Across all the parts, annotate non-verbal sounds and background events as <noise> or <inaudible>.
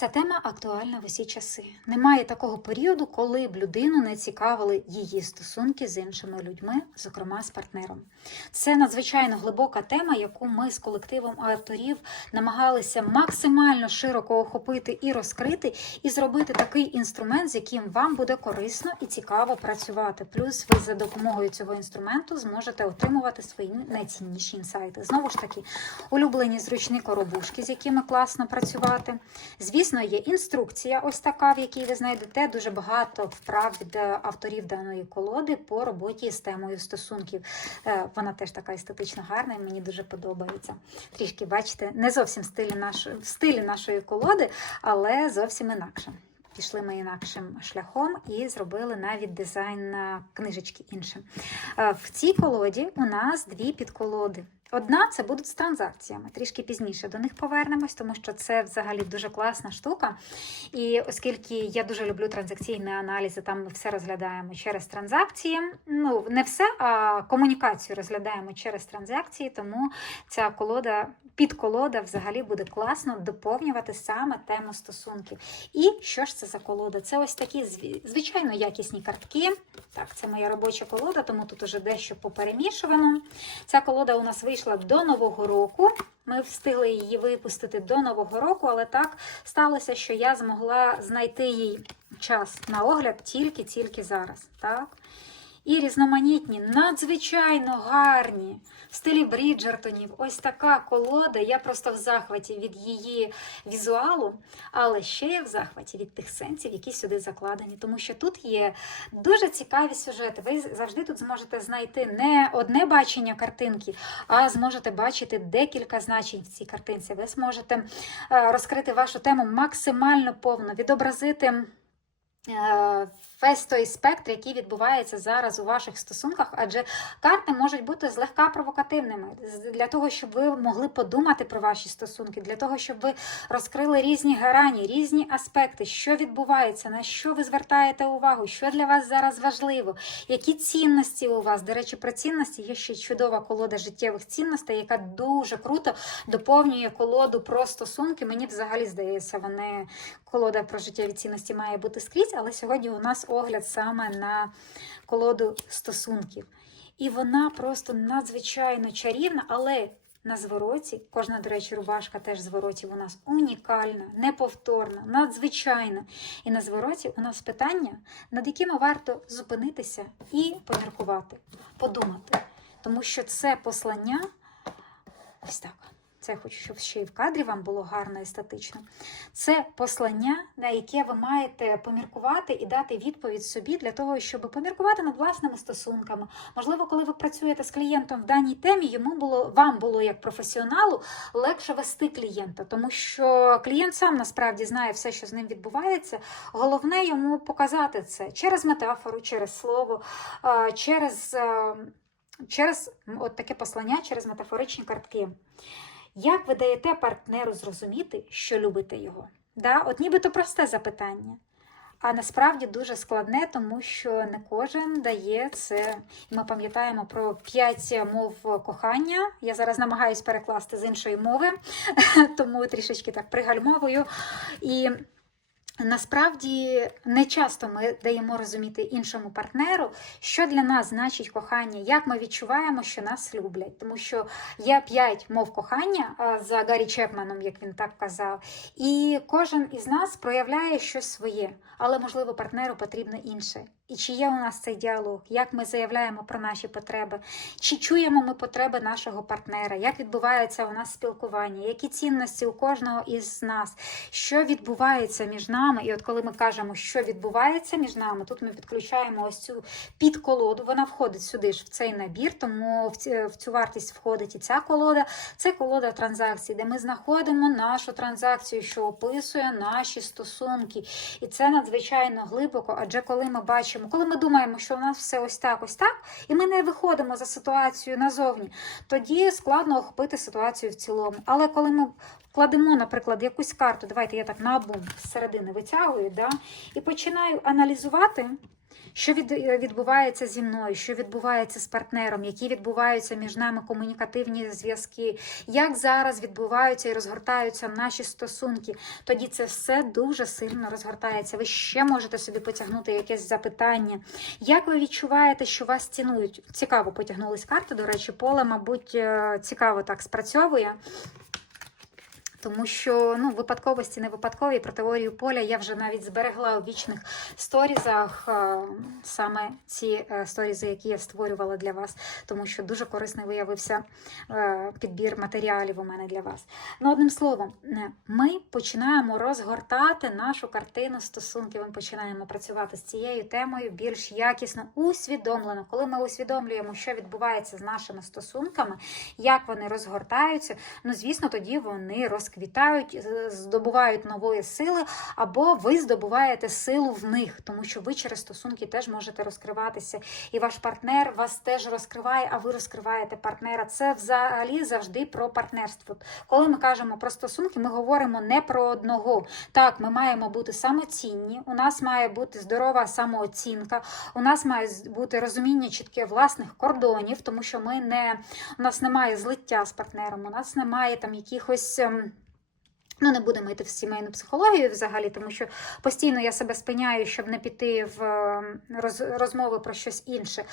Ця тема актуальна в усі часи. Немає такого періоду, коли б людину не цікавили її стосунки з іншими людьми, зокрема з партнером. Це надзвичайно глибока тема, яку ми з колективом авторів намагалися максимально широко охопити і розкрити, і зробити такий інструмент, з яким вам буде корисно і цікаво працювати. Плюс ви за допомогою цього інструменту зможете отримувати свої найцінніші інсайти. Знову ж таки, улюблені зручні коробушки, з якими класно працювати. Звісно, є інструкція, ось така, в якій ви знайдете дуже багато вправ від авторів даної колоди по роботі з темою стосунків. Е, Вона теж така естетично гарна, і мені дуже подобається. Трішки, бачите, не зовсім в стилі нашої, в стилі нашої колоди, але зовсім інакше. Пішли ми інакшим шляхом і зробили навіть дизайн книжечки іншим. Е, В цій колоді у нас дві підколоди. Одна це будуть з транзакціями. Трішки пізніше до них повернемось, тому що це взагалі дуже класна штука. І оскільки я дуже люблю транзакційні аналізи, там ми все розглядаємо через транзакції. Ну, не все, а комунікацію розглядаємо через транзакції, тому ця колода, підколода взагалі буде класно доповнювати саме тему стосунків. І що ж це за колода? Це ось такі звичайно якісні картки. Так, це моя робоча колода, тому тут уже дещо поперемішувано. Ця колода у нас вийшла до Нового року. Ми встигли її випустити до Нового року, але так сталося, що я змогла знайти їй час на огляд тільки-тільки зараз. Так? І різноманітні, надзвичайно гарні в стилі Бріджертонів. Ось така колода. Я просто в захваті від її візуалу, але ще я в захваті від тих сенсів, які сюди закладені. Тому що тут є дуже цікаві сюжети. Ви завжди тут зможете знайти не одне бачення картинки, а зможете бачити декілька значень в цій картинці. Ви зможете е, розкрити вашу тему максимально повно, відобразити. Весь той спектр, який відбувається зараз у ваших стосунках, адже карти можуть бути злегка провокативними для того, щоб ви могли подумати про ваші стосунки, для того, щоб ви розкрили різні грані, різні аспекти, що відбувається, на що ви звертаєте увагу, що для вас зараз важливо, які цінності у вас. До речі, про цінності є ще чудова колода життєвих цінностей, яка дуже круто доповнює колоду про стосунки. Мені взагалі здається, вони колода про життєві цінності має бути скрізь, але сьогодні у нас огляд саме на колоду стосунків. І вона просто надзвичайно чарівна, але на звороті, кожна, до речі, рубашка теж зворотів у нас унікальна, неповторна, надзвичайна. І на звороті у нас питання, над якими варто зупинитися і поміркувати, подумати. Тому що це послання ось так. Це хочу, щоб ще й в кадрі вам було гарно естетично. Це послання, на яке ви маєте поміркувати і дати відповідь собі для того, щоб поміркувати над власними стосунками. Можливо, коли ви працюєте з клієнтом в даній темі, йому було вам було як професіоналу легше вести клієнта, тому що клієнт сам насправді знає все, що з ним відбувається. Головне йому показати це через метафору, через слово, е, через. е, Через от таке послання, через метафоричні картки. Як ви даєте партнеру зрозуміти, що любите його? Да? От нібито просте запитання. А насправді дуже складне, тому що не кожен дає це. Ми пам'ятаємо про п'ять мов кохання. Я зараз намагаюсь перекласти з іншої мови, <laughs> тому трішечки так пригальмовую. І Насправді не часто ми даємо розуміти іншому партнеру, що для нас значить кохання, як ми відчуваємо, що нас люблять. Тому що є п'ять мов кохання за Гаррі Чепманом, як він так казав, і кожен із нас проявляє щось своє, але можливо партнеру потрібно інше. І чи є у нас цей діалог, як ми заявляємо про наші потреби, чи чуємо ми потреби нашого партнера, як відбувається у нас спілкування, які цінності у кожного із нас, що відбувається між нами. І от коли ми кажемо, що відбувається між нами, тут ми підключаємо ось цю підколоду. Вона входить сюди ж в цей набір, тому в цю вартість входить і ця колода. Це колода транзакцій, де ми знаходимо нашу транзакцію, що описує наші стосунки. І це надзвичайно глибоко, адже коли ми бачимо, коли ми думаємо, що у нас все ось так, ось так, і ми не виходимо за ситуацію назовні, тоді складно охопити ситуацію в цілому. Але коли ми кладемо, наприклад, якусь карту, давайте я так наобум з середини витягую, да, і починаю аналізувати. Що е, відбувається зі мною, що відбувається з партнером, які відбуваються між нами комунікативні зв'язки, як зараз відбуваються і розгортаються наші стосунки, тоді це все дуже сильно розгортається. Ви ще можете собі потягнути якесь запитання. Як ви відчуваєте, що вас цінують? Цікаво потягнулись карти, до речі, поле, мабуть, е, цікаво так спрацьовує. Тому що ну, випадковості не випадкові про теорію поля я вже навіть зберегла у вічних сторізах е, саме ці е, сторізи, які я створювала для вас, тому що дуже корисний виявився е, підбір матеріалів у мене для вас. Ну, одним словом, ми починаємо розгортати нашу картину стосунків. Ми починаємо працювати з цією темою більш якісно, усвідомлено. Коли ми усвідомлюємо, що відбувається з нашими стосунками, як вони розгортаються, ну звісно, тоді вони розкриваються розквітають, здобувають нової сили, або ви здобуваєте силу в них, тому що ви через стосунки теж можете розкриватися, і ваш партнер вас теж розкриває, а ви розкриваєте партнера. Це взагалі завжди про партнерство. Коли ми кажемо про стосунки, ми говоримо не про одного. Так, ми маємо бути самоцінні, у нас має бути здорова самооцінка, у нас має бути розуміння чітке власних кордонів, тому що ми не у нас немає злиття з партнером, у нас немає там якихось. Ну, не будемо йти в сімейну психологію взагалі, тому що постійно я себе спиняю, щоб не піти в ем, роз, розмови про щось інше.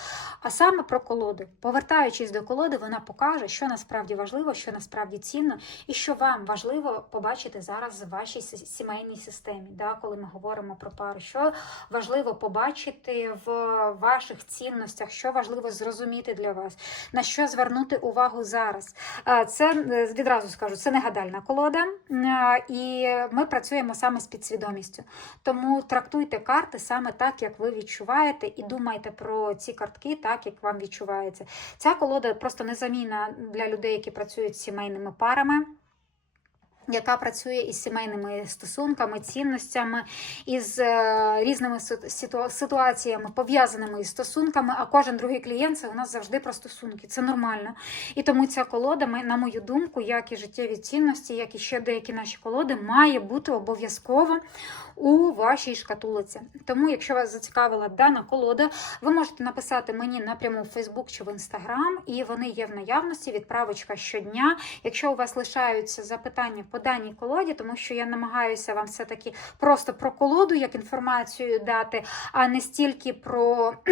А саме про колоди. Повертаючись до колоди, вона покаже, що насправді важливо, що насправді цінно, і що вам важливо побачити зараз в вашій сімейній системі, да, коли ми говоримо про пару. Що важливо побачити в ваших цінностях, що важливо зрозуміти для вас, на що звернути увагу зараз. Це е, відразу скажу, це не гадальна колода. І ми працюємо саме з підсвідомістю. Тому трактуйте карти саме так, як ви відчуваєте, і думайте про ці картки так, як вам відчувається. Ця колода просто незамінна для людей, які працюють з сімейними парами. Яка працює із сімейними стосунками, цінностями, із е, різними ситу- ситу- ситуаціями, пов'язаними із стосунками, а кожен другий клієнт це у нас завжди про стосунки. Це нормально. І тому ця колода, на мою думку, як і життєві цінності, як і ще деякі наші колоди, має бути обов'язково у вашій шкатулиці. Тому, якщо вас зацікавила дана колода, ви можете написати мені напряму в Facebook чи в Instagram, і вони є в наявності. Відправочка щодня. Якщо у вас лишаються запитання по даній колоді, тому що я намагаюся вам все-таки просто про колоду як інформацію дати, а не стільки про. <clears throat>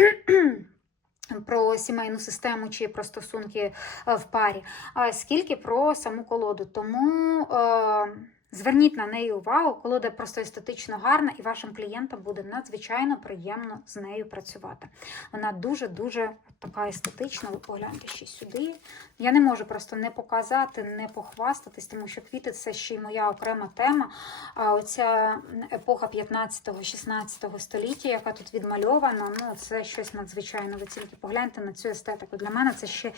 Про сімейну систему чи про стосунки е, в парі, а скільки про саму колоду. Тому е, зверніть на неї увагу, колода просто естетично гарна, і вашим клієнтам буде надзвичайно приємно з нею працювати. Вона дуже-дуже така естетична. Ви погляньте ще сюди. Я не можу просто не показати, не похвастатись, тому що квіти це ще й моя окрема тема. А оця епоха 15-16 століття, яка тут відмальована, ну це щось надзвичайне. Ви тільки погляньте на цю естетику. Для мене це ще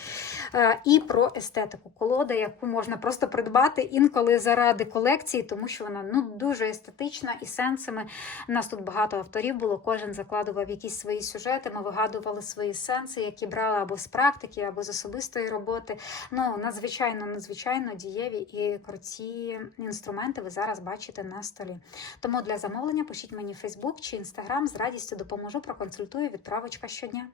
е, і про естетику. Колода, яку можна просто придбати інколи заради колекції, тому що вона ну дуже естетична і сенсами. У нас тут багато авторів було, кожен закладував якісь свої сюжети. Ми вигадували свої сенси, які брали або з практики, або з особистої роботи. Ну надзвичайно, надзвичайно дієві і круті інструменти ви зараз бачите на столі. Тому для замовлення пишіть мені в Facebook чи Instagram, з радістю допоможу, проконсультую відправочка щодня.